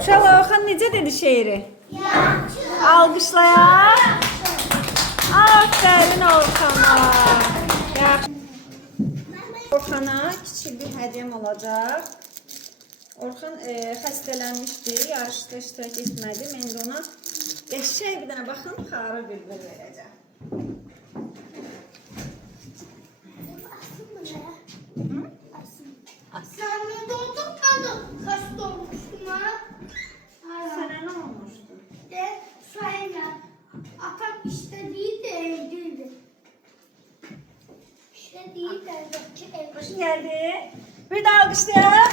Uşaqlar, Orxan necə dedi şeiri? Yaxşı. Alqışlayaq. Aferin Orxana. Yaxşı. Orxana kiçik bir hədiyyəm olacaq. Orxan xəstələnmişdi, yarışda iştirak etmədi. Mən də ona qəşəng bir dənə baxın, xarı bülbül verəcəm. Sen ne doldurmadın? Kaç dolmuştun ha? Sənə nə olmuşdu? De sayla. Atam işte değil de evdeydi. İşte değil de evdeki ev. Hoş geldin. Bir daha alkışlayalım.